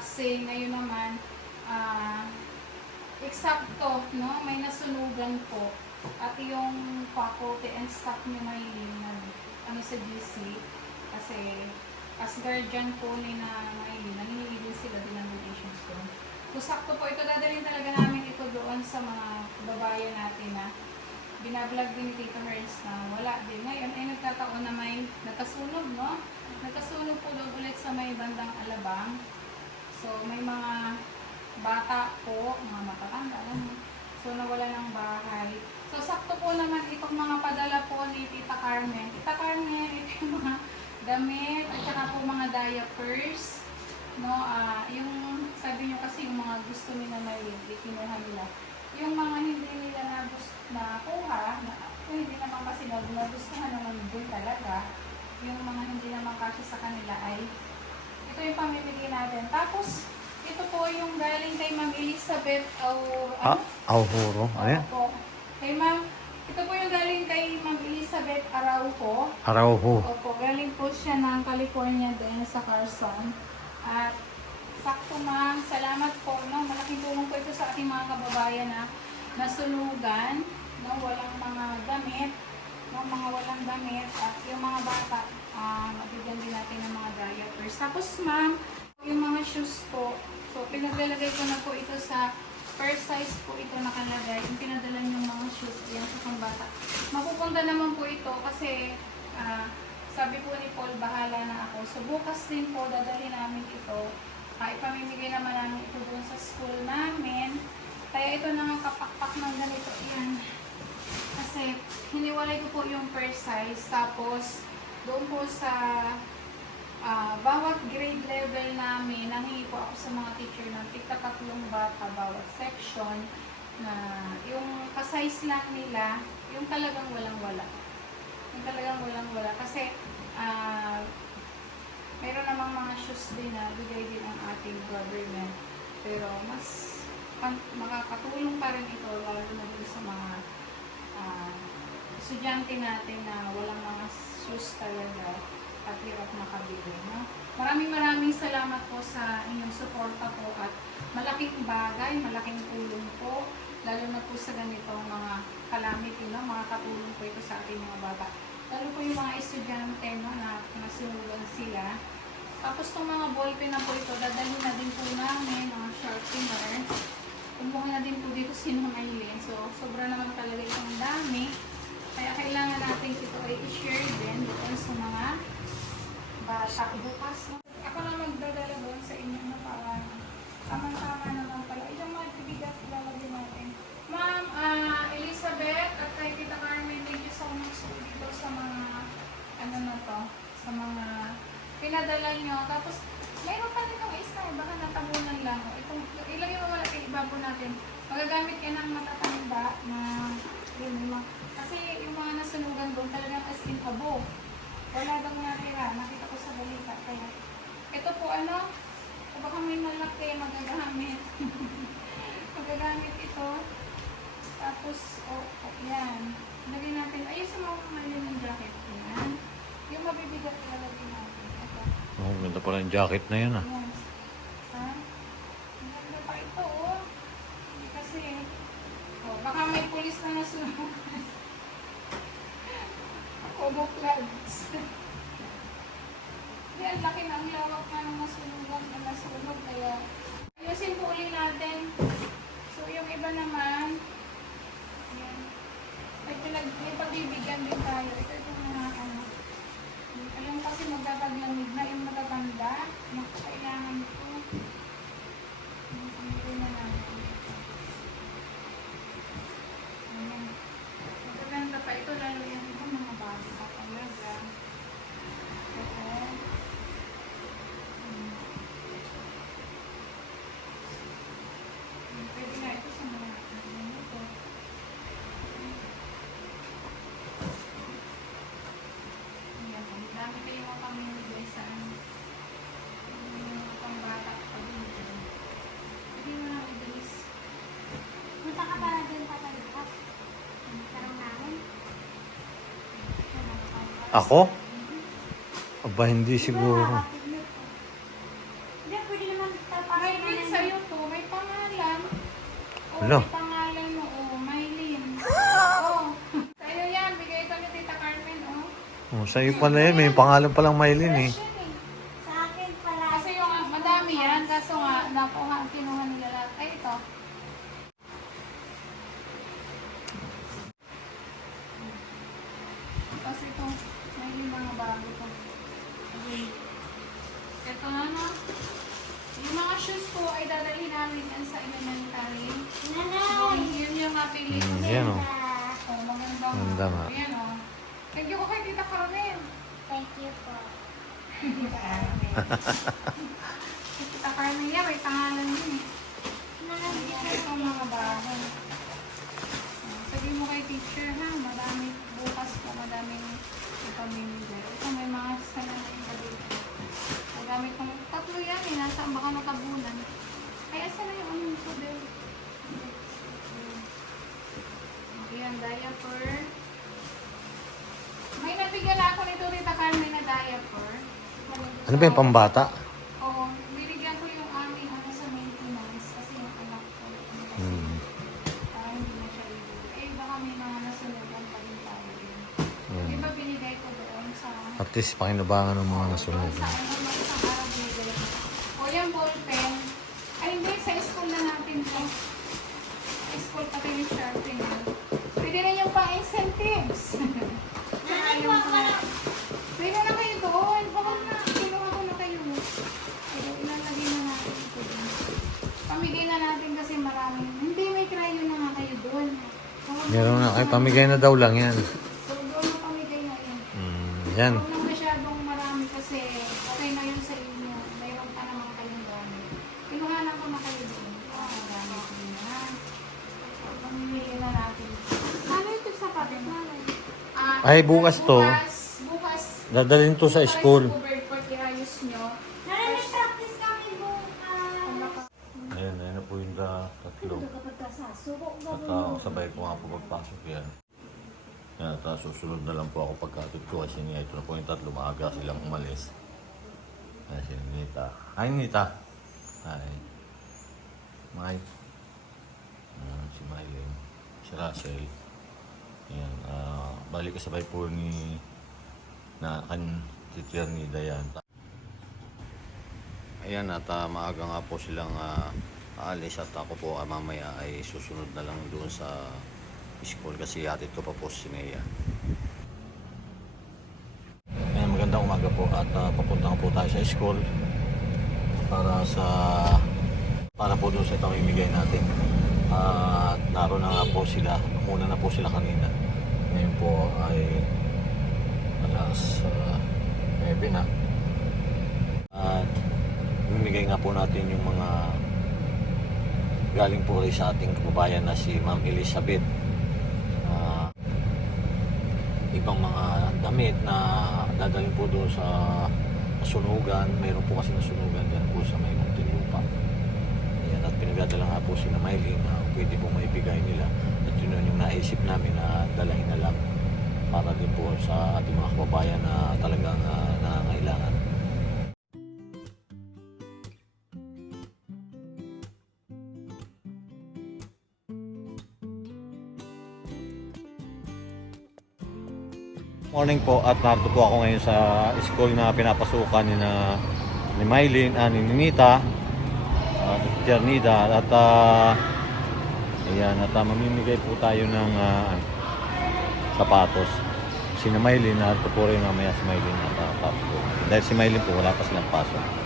Kasi ngayon naman, ah, eksakto, no? May nasunugan po. At yung faculty and staff niyo may ano, sa GC. Kasi as guardian po ni na Maylin, nangingi din sila din ng donations doon. So sakto po ito, dadalhin talaga namin ito doon sa mga kababayan natin na binablog din ni Tito Herz na wala din. Ngayon ay nagkataon na may nakasunog, no? Nakasunog po doon ulit sa may bandang Alabang. So may mga bata po, mga matatanda, ano? So nawala ng bahay. So sakto po naman itong mga padala po ni Tita Carmen. Tita Carmen, ito yung mga damit at saka po mga diapers. No, ah yung sabi niyo kasi yung mga gusto nila na yun, kinuha nila. Yung mga hindi nila na gusto na kuha, na, kung hindi naman kasi na nagustuhan naman din talaga, yung mga hindi naman kasi sa kanila ay ito yung pamimigay natin. Tapos, ito po yung galing kay Ma'am Elizabeth au, Ah, ano? Auhuro. Ayan. Opo. Kay Ma'am, ito po yung galing kay Ma'am Elizabeth Araujo. Arauho. Opo, galing po siya ng California din sa Carson. At sakto ma'am, salamat po. No? Malaking tulong po ito sa ating mga kababayan na nasunugan, no? walang mga damit, no? mga walang damit, at yung mga bata, ah mabigyan din natin ng mga diapers. Tapos ma'am, yung mga shoes po, so pinaglalagay ko na po ito sa first size po ito nakalagay. Yung pinadala yung mga shoes, yan sa pambata. Mapupunta naman po ito kasi ah, sabi po ni Paul, bahala na ako. So bukas din po, dadalhin namin ito. Uh, ipamimigay naman namin ito doon sa school namin. Kaya ito na ang kapakpak ng ganito. Yan. Kasi hiniwalay ko po yung first size. Tapos doon po sa ah, bawat grade level namin, nangingi po ako sa mga teacher ng tika tatlong bata bawat section na yung kasize lang nila, yung talagang walang-wala. Yung talagang walang-wala. Kasi, ah, meron namang mga shoes din na bigay din ang ating government. Pero mas makakatulong pa rin ito lalo na sa mga ah, estudyante natin na walang mga shoes talaga at hirap makabili. No? Maraming maraming salamat po sa inyong suporta po at malaking bagay, malaking tulong po lalo na po sa ganitong mga calamity, no? mga katulong po ito sa ating mga bata. Lalo po yung mga estudyante no, na nasunugan sila. Tapos itong mga ballpen na po ito, dadalhin na din po namin, mga sharpener. Kumuha na din po dito si Maylin. So, sobra naman talaga itong dami. Kaya kailangan natin ito ay i-share din doon sa mga bata bukas. Ako na magdadala doon sa inyo na para tamang-tama naman pala. Ilang mga bibigat lalagyan natin. Ma'am ah, Elizabeth at kay Tita Carmen, thank you so much po dito sa mga ano na to, sa mga pinadala nyo. Tapos, mayroon pa rin itong isa, eh, baka natabunan lang. Itong, ilagay mo wala kay ibabo natin. Magagamit yan ng matatanda na yun, yung mga, kasi yung mga nasunugan doon talagang as in abo. Wala daw natira. Nakita ko sa balita. Kaya, ito po ano, baka may malaki magagamit. magagamit ito. Tapos, oh, oh yan. Lagyan natin, ayusin mo kung ano yung jacket. Yan. Yung mabibigat lalagyan natin. Ito. Oh, ganda pala yung jacket na yun ah. Yan. Ako? Aba, hindi siguro. Hindi, pwede naman May sa'yo to. May pangalan. Oo, pangalan mo. Oo, may link. Oo. Yan. Bigay ito Tita Carmen, oo. Oh, sa'yo pala yan. May pangalan palang Mylene eh. Shoes ko ay dadalhin namin yan sa elementary. Nanay! Yun yung napili ko. Mm, yan oh. Ah, Oh, maganda. Maganda nga. Ayan oh. Thank you ko kay Tita Carmen. Thank you po. Tita Carmen yan, may pangalan din eh. Nanay, Ito mga bago. Ah, Sabi mo kay teacher ha, madami bukas po, madaming ipamimigay. Ito may mga salamin pa dito. Magamit kong tatlo yan eh, nasa baka nakabunan. Ay, asa na yung ano ko din? Ayan, diaper. May nabigyan na ako nito Tita Carmen na diaper. Ano ba yung pambata? Oo, binigyan ko yung aming ano sa maintenance kasi yung anak ko. Hmm. Parang hindi na siya libre. Eh, baka may mga nasunugan pa din tayo. Hmm. Di ba binigay ko doon sa... At least pakinabangan ng mga nasunod. Doon sa ano, may isang araw binigay ko. O yung ballpen. Ay, hindi. Sa school na natin to. Sa school pati yung sharpie na. Pwede rin yung pang-incentives. Nanay po, wala. Pwede na kayo doon. Baka na, kinuha ko na kayo. Pero ilalagay na natin ito doon. Pamigay na natin Hindi, may crayon na nga kayo doon. Meron na kayo. Pamigay na daw lang yan. So, doon na pamigay na yun. Hmm. Yan. Huwag na masyadong marami kasi okay na yun sa inyo. Mayroon pa naman kayong gamit. Kinuhanan ko na kayo doon. Ah, gamit din na. So, pamimili na natin. Ano ito sa patin, Ay, bukas to. Bukas, bukas. Dadalhin to sa school. Si Nita. Hi Nita. Hi. Mike. Ayan, si Mylene. Si Russell. Yan. Uh, balik kasabay po ni na kan teacher ni Dayan. Ayan at ah, maaga nga po silang ah, aalis at ako po ah, mamaya ay susunod na lang doon sa school kasi hatid ko pa po si Nea. Ayan, magandang umaga po at ah, papunta po tayo sa school para sa para po doon sa pamimigay natin. At naroon na nga po sila, muna na po sila kanina. Ngayon po ay alas uh, 9 na. At Mimigay nga po natin yung mga galing po rin sa ating kababayan na si Ma'am Elizabeth. Ah, ibang mga damit na dadalhin po doon sa sunugan. Mayroon po kasi nasunugan dyan po sa may Muntinlupa. Ayan, at pinagdadala nga po si na Mylene na pwede po maibigay nila. At yun yung naisip namin na dalahin na lang para din po sa ating mga kababayan na talagang uh, nangangailangan. Morning po at narito po ako ngayon sa school na pinapasukan ni na ni Mylene, ah, ni Ninita at Jernida. At ah, ayan at ah, mamimigay po tayo ng ah, sapatos. Si na Mylene at po rin mamaya si Mylene at po. dahil si Mylene po wala pa silang pasok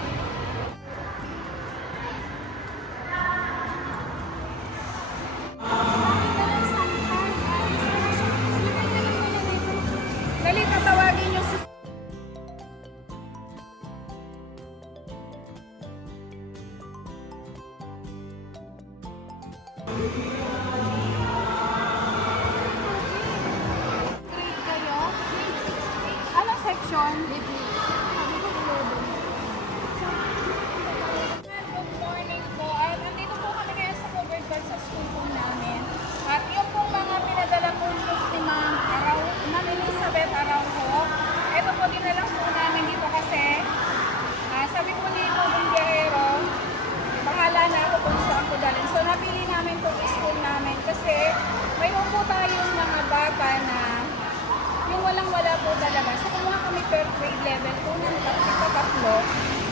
Grade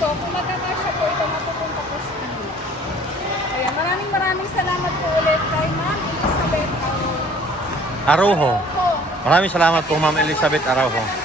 So, kung magkakasya po ito, mapupunta po sa kanila. Ayan, maraming maraming salamat po ulit kay Ma'am Elizabeth Arroyo. Araujo. Po. Maraming salamat po Ma'am Elizabeth Araujo.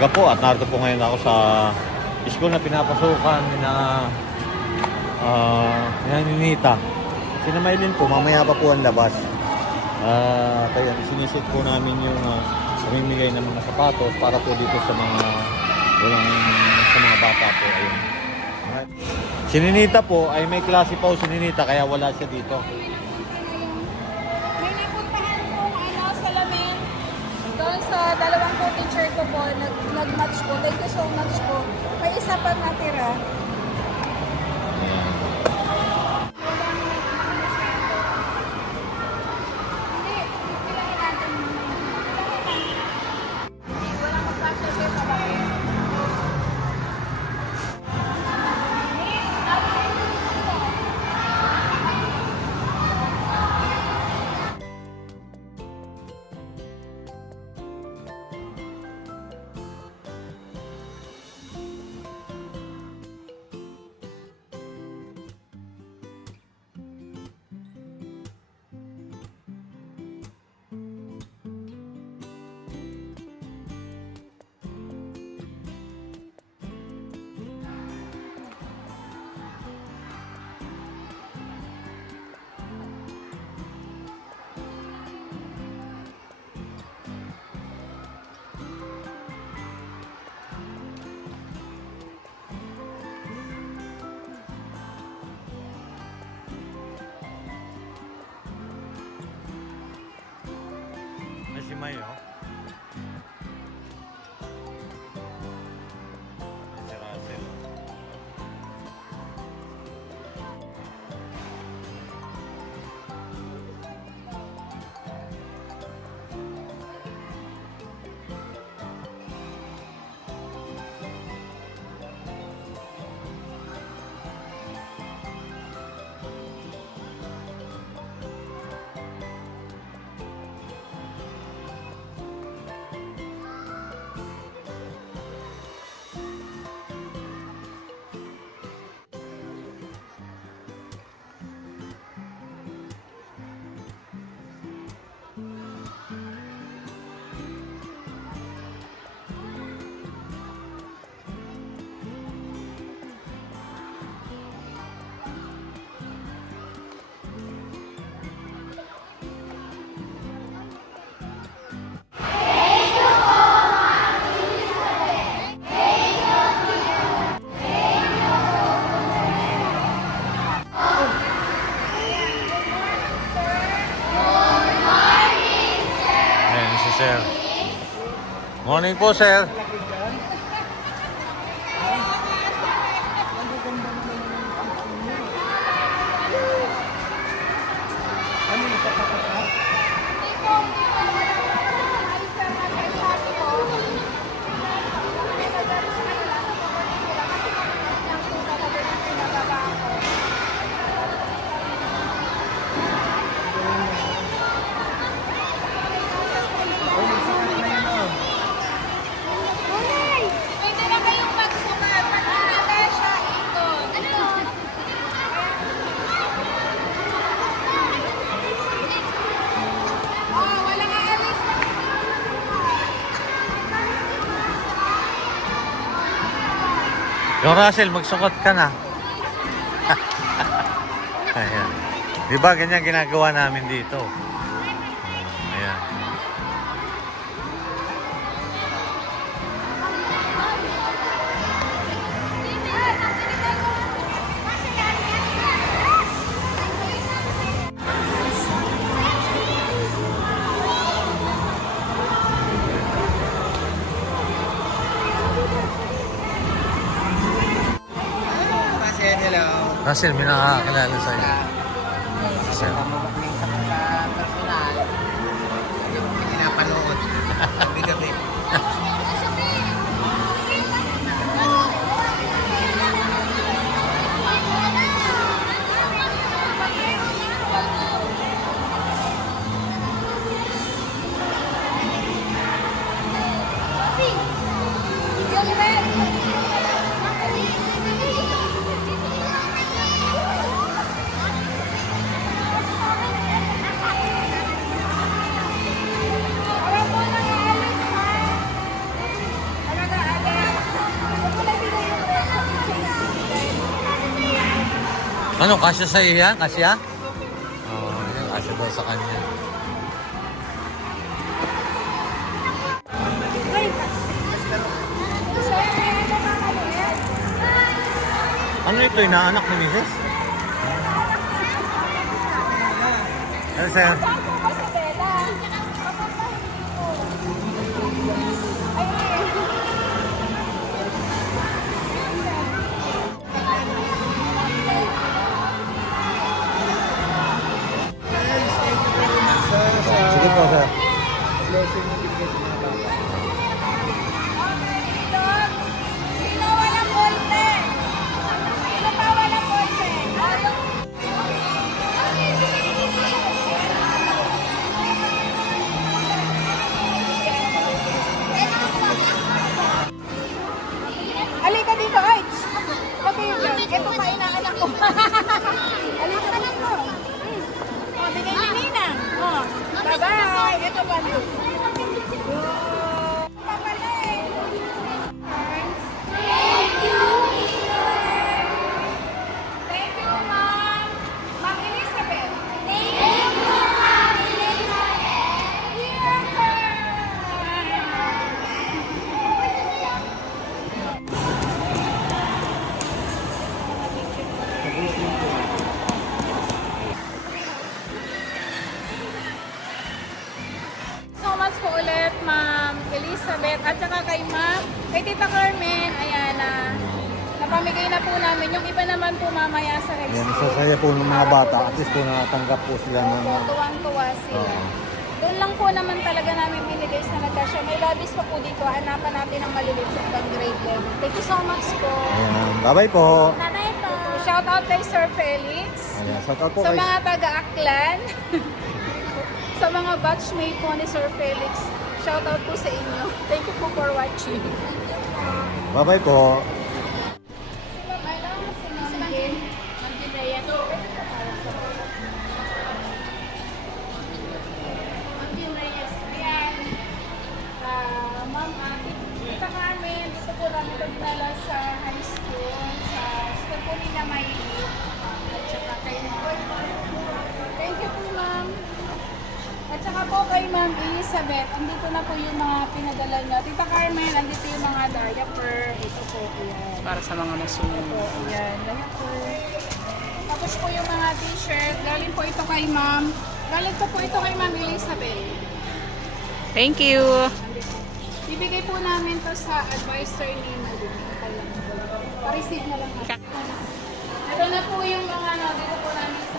Umaga po at narito po ngayon ako sa school na pinapasukan na uh, Ninita. Sinamailin po, mamaya pa po ang labas. Ah, kaya sinisit po namin yung uh, pamimigay ng mga sapatos para po dito sa mga walang sa mga bata po. Ayun. Si Ninita po ay may klase po si Ninita kaya wala siya dito. Dalawang po teacher ko po, nag, nag-match po. Thank you so much po. May isa pa natira. May si Morning po, Sir. Yung Russell, magsukat ka na. Ayan. Di ganyan ginagawa namin dito? Hello. Russell, may nakakakilala sa'yo. Russell. Ano, kasya sa iyo yan? Kasya? Oo, oh, kasya daw sa kanya. Ano ito, inaanak ni Mrs.? Ano sa'yo? Po nakatanggap po sila ng... Opo, tuwang-tuwa sila. Oo. Doon lang po naman talaga namin binigay sa Natasha. May lobbies pa po dito. Hanapan natin ang maliliit sa ibang grade level. Thank you so much po. Ayan, bye-bye po. Nanay po. Shout out kay Sir Felix. Ayan, shout out po Sa kay... mga taga-Aklan. sa mga batchmate po ni Sir Felix. Shout out po sa inyo. Thank you po for watching. Bye-bye po. Kay Ma'am Elizabeth, andito na po yung mga pinadala niyo. Tita Carmen, andito yung mga diaper. Ito po, ayan. para sa mga nasunog. Po, ayan, diaper. Tapos po yung mga t-shirt. Galing po ito kay Ma'am. Galing po po ito kay Ma'am Elizabeth. Thank you. Bibigay po namin to sa advisor ni Malin. Pa-receive na lang. Ito na po yung mga ano, dito po namin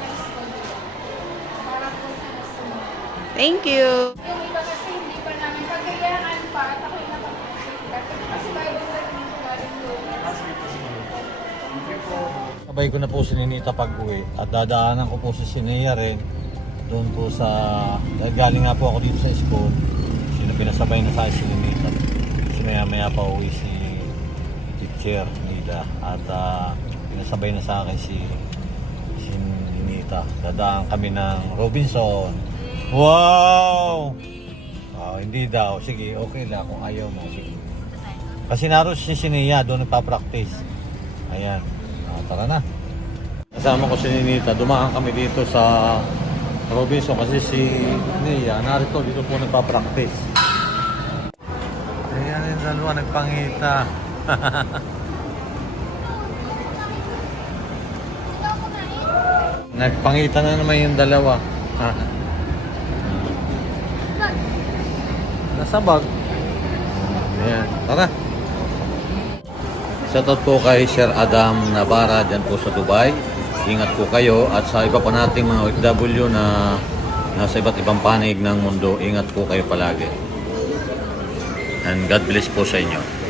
Thank you. Yung iba kasi hindi pa namin pagkayaan pa at ako'y napag-isikat. Kasi bago sa po galing doon. Sabay ko na po si Ninita pag uwi at dadaanan ko po si Sinea rin doon po sa dahil galing nga po ako dito sa school sino pinasabay na sa si Ninita kasi maya maya pa uwi si teacher Nida at ah, pinasabay na sa akin si si Ninita dadaan kami ng Robinson wow oh, hindi daw sige okay lang kung ayaw mo sige kasi naroon si Sinea doon nagpa-practice ayan Ah, tara na Kasama ko si Ninita, dumaan kami dito sa Robinson kasi si Nia, narito dito po nagpa-practice. Ayan yung dalawa, nagpangita. Nagpangita na naman yung dalawa. Ha? Nasa bag. Ayan, tara. Shoutout po kay Sir Adam Navarra dyan po sa Dubai. Ingat po kayo at sa iba pa nating mga OFW na nasa iba't ibang panig ng mundo, ingat po kayo palagi. And God bless po sa inyo.